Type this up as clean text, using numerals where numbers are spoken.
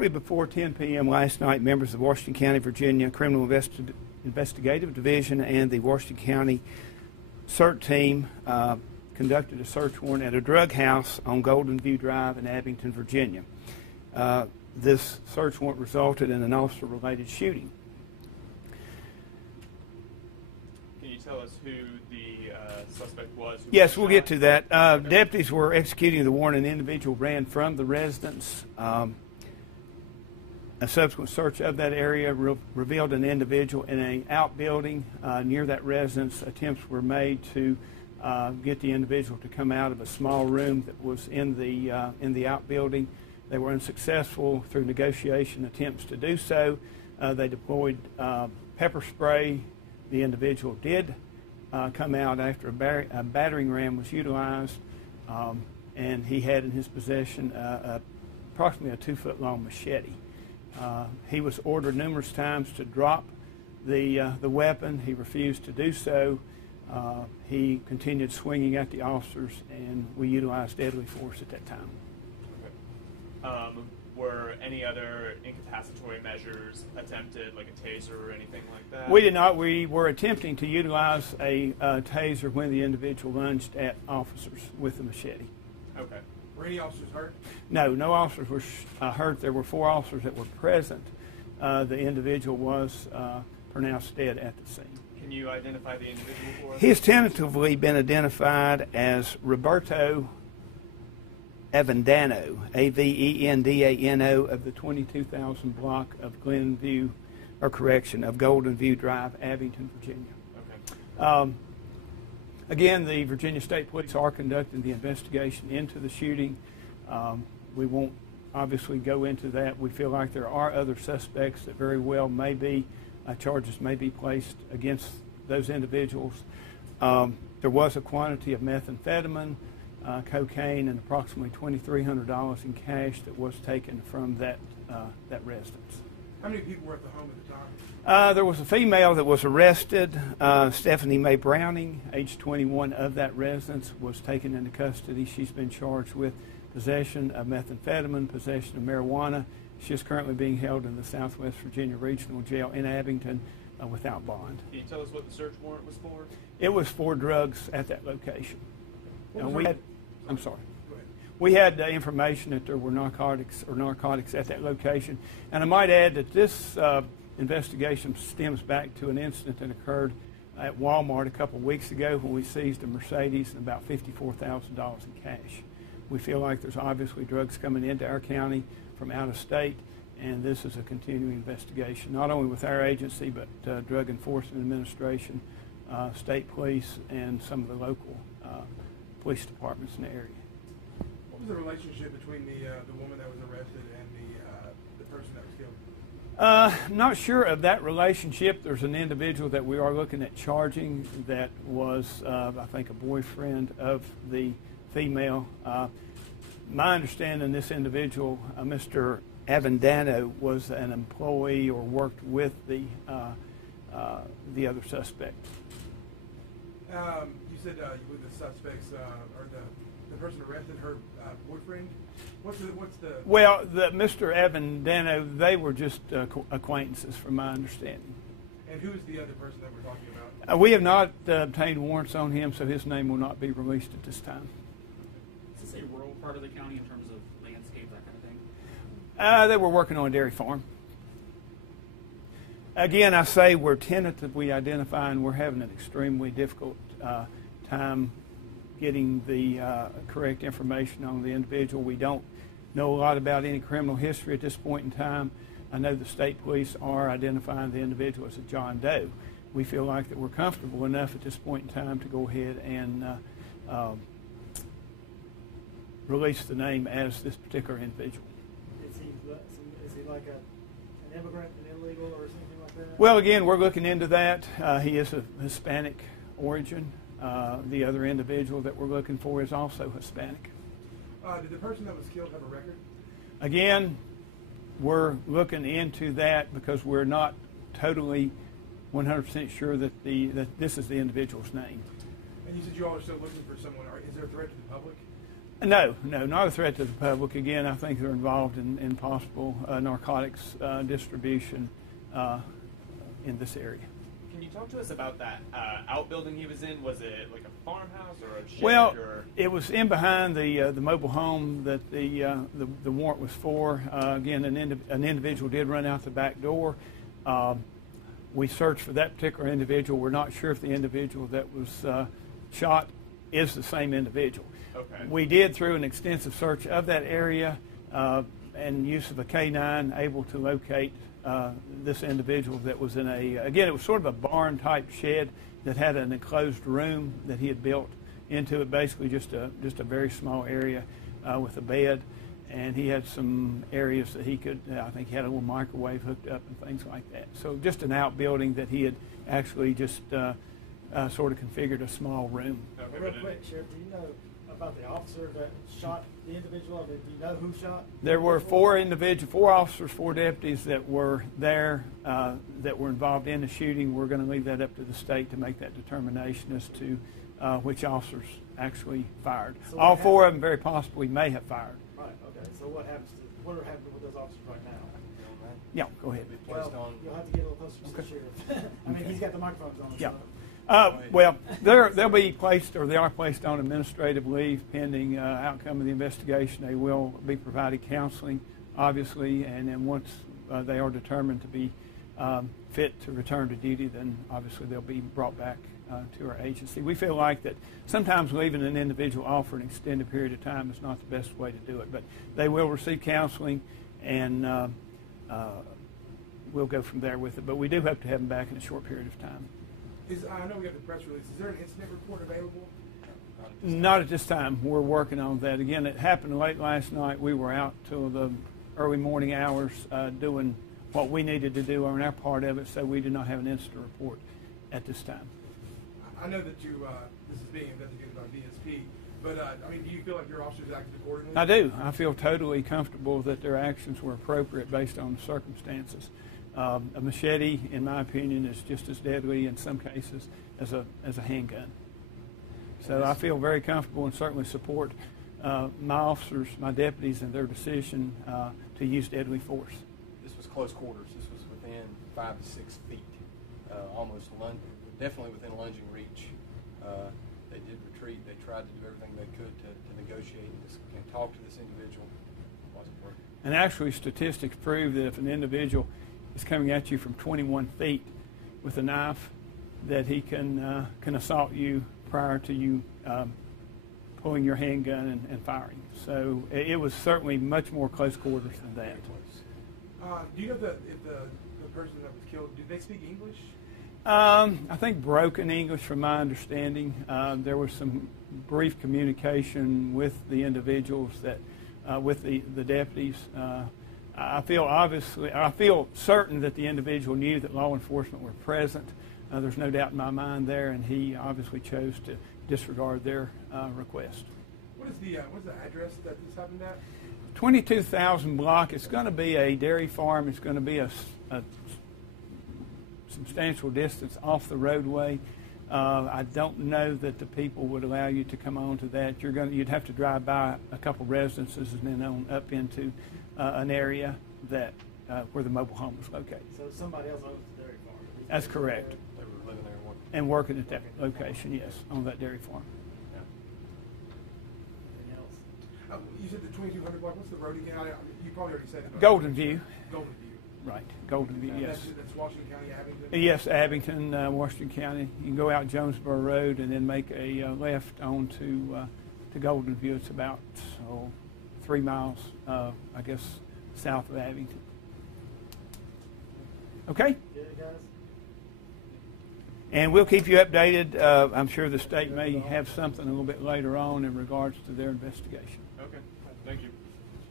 Shortly before 10 p.m. last night, members of the Washington County, Virginia Criminal Investigative Division and the Washington County CERT team conducted a search warrant at a drug house on Golden View Drive in Abington, Virginia. This search warrant resulted in an officer-related shooting. Can you tell us who the suspect was? Yes, we'll get to that. Deputies were executing the warrant. An individual ran from the residence. A subsequent search of that area revealed an individual in an outbuilding near that residence. Attempts were made to get the individual to come out of a small room that was in the outbuilding. They were unsuccessful through negotiation attempts to do so. They deployed pepper spray. The individual did come out after a battering ram was utilized, and he had in his possession approximately a 2-foot-long machete. He was ordered numerous times to drop the weapon. He refused to do so. He continued swinging at the officers, and we utilized deadly force at that time. Were any other incapacitory measures attempted, like a taser or anything like that? We did not. We were attempting to utilize a taser when the individual lunged at officers with the machete. Okay. Were any officers hurt? No, no officers were hurt. There were 4 officers that were present. The individual was pronounced dead at the scene. Can you identify the individual for us? He has tentatively been identified as Roberto Avendano, Avendano, of the 22,000 block of of Golden View Drive, Abington, Virginia. Okay. Again, the Virginia State Police are conducting the investigation into the shooting. We won't obviously go into that. We feel like there are other suspects that very well may be, charges may be placed against those individuals. There was a quantity of methamphetamine, cocaine, and approximately $2,300 in cash that was taken from that residence. How many people were at the home at the time? There was a female that was arrested, Stephanie Mae Browning, age 21, of that residence, was taken into custody. She's been charged with possession of methamphetamine, possession of marijuana. She is currently being held in the Southwest Virginia Regional Jail in Abington without bond. Can you tell us what the search warrant was for? It was for drugs at that location. I'm sorry. Go ahead. We had information that there were narcotics at that location. And I might add that this investigation stems back to an incident that occurred at Walmart a couple of weeks ago when we seized a Mercedes and about $54,000 in cash. We feel like there's obviously drugs coming into our county from out of state, and this is a continuing investigation, not only with our agency, but Drug Enforcement Administration, state police, and some of the local police departments in the area. What was the relationship between the woman that was arrested and the person that was killed? Not sure of that relationship. There's an individual that we are looking at charging that was, I think, a boyfriend of the female. My understanding, this individual, Mr. Avendano, was an employee or worked with the other suspect. You said with the suspects or the person arrested, her boyfriend. What's the? Well, Mr. Avendano, they were just acquaintances, from my understanding. And who is the other person that we're talking about? We have not obtained warrants on him, so his name will not be released at this time. Is this a rural part of the county in terms of landscape, that kind of thing? They were working on a dairy farm. Again, I say we're tentatively identifying. We're having an extremely difficult time getting the correct information on the individual. We don't know a lot about any criminal history at this point in time. I know the state police are identifying the individual as a John Doe. We feel like that we're comfortable enough at this point in time to go ahead and release the name as this particular individual. Is he like an immigrant, an illegal, or something like that? Well, again, we're looking into that. He is of Hispanic origin. The other individual that we're looking for is also Hispanic. Did the person that was killed have a record? Again, we're looking into that because we're not totally 100% sure that this is the individual's name. And you said you all are still looking for someone. Is there a threat to the public? No, not a threat to the public. Again, I think they're involved in possible narcotics distribution in this area. Can you talk to us about that outbuilding he was in? Was it like a farmhouse or a shed? Well, or? it was in behind the mobile home that the warrant was for. Again, an individual did run out the back door. We searched for that particular individual. We're not sure if the individual that was shot is the same individual. Okay. We did, through an extensive search of that area and use of a K-9, able to locate this individual that was in again, it was sort of a barn-type shed that had an enclosed room that he had built into it, basically just a very small area with a bed. And he had some areas that he could, I think he had a little microwave hooked up and things like that. So just an outbuilding that he had actually just sort of configured a small room. Okay, Real but quick, Sheriff, do you know about the officer that shot the individual? Do you know who shot? There were four officers, 4 deputies that were there that were involved in the shooting. We're going to leave that up to the state to make that determination as to which officers actually fired. So All 4 of them very possibly may have fired. Right. Okay. So what are happening with those officers right now? Yeah, go ahead. Well, you'll have to get a little closer to the sheriff. I mean, he's got the microphones on. Yeah. So. Well, they'll be placed, or they are placed on administrative leave pending outcome of the investigation. They will be provided counseling, obviously, and then once they are determined to be fit to return to duty, then obviously they'll be brought back to our agency. We feel like that sometimes leaving an individual off for an extended period of time is not the best way to do it, but they will receive counseling, and we'll go from there with it. But we do hope to have them back in a short period of time. I know we got the press release. Is there an incident report available? Not at this time. We're working on that. Again, it happened late last night. We were out till the early morning hours doing what we needed to do on our part of it, so we do not have an incident report at this time. I know that this is being investigated by VSP, but I mean, do you feel like your officers acted accordingly? I do. I feel totally comfortable that their actions were appropriate based on the circumstances. A machete, in my opinion, is just as deadly in some cases as a handgun. So I feel very comfortable and certainly support my officers, my deputies, in their decision to use deadly force. This was close quarters. This was within 5 to 6 feet, definitely within lunging reach. They did retreat. They tried to do everything they could to negotiate and talk to this individual. It wasn't working. And actually, statistics prove that if an individual is coming at you from 21 feet with a knife, that he can assault you prior to you pulling your handgun and firing. So it was certainly much more close quarters than that. Do you know if the person that was killed, did they speak English? I think broken English, from my understanding. There was some brief communication with the individuals with the deputies. I feel certain that the individual knew that law enforcement were present. There's no doubt in my mind there, and he obviously chose to disregard their request. What's the address that this happened at? 22,000 block. It's going to be a dairy farm. It's going to be a substantial distance off the roadway. I don't know that the people would allow you to come onto that. You'd have to drive by a couple residences and then on up into an area that where the mobile home was located. So somebody else owns the dairy farm. That's correct. They were living there And working at that location, yes, on that dairy farm. Anything else? You said the 2200 block. What's the road again? You probably already said it. Golden View. Golden View. Right, Golden View, yes. That's Washington County, Abington? Yes, Abington, Washington County. You can go out Jonesboro Road and then make a left onto to Golden View. It's about 3 miles, I guess, south of Abington. Okay? Yeah, guys. And we'll keep you updated. I'm sure the state may have something a little bit later on in regards to their investigation.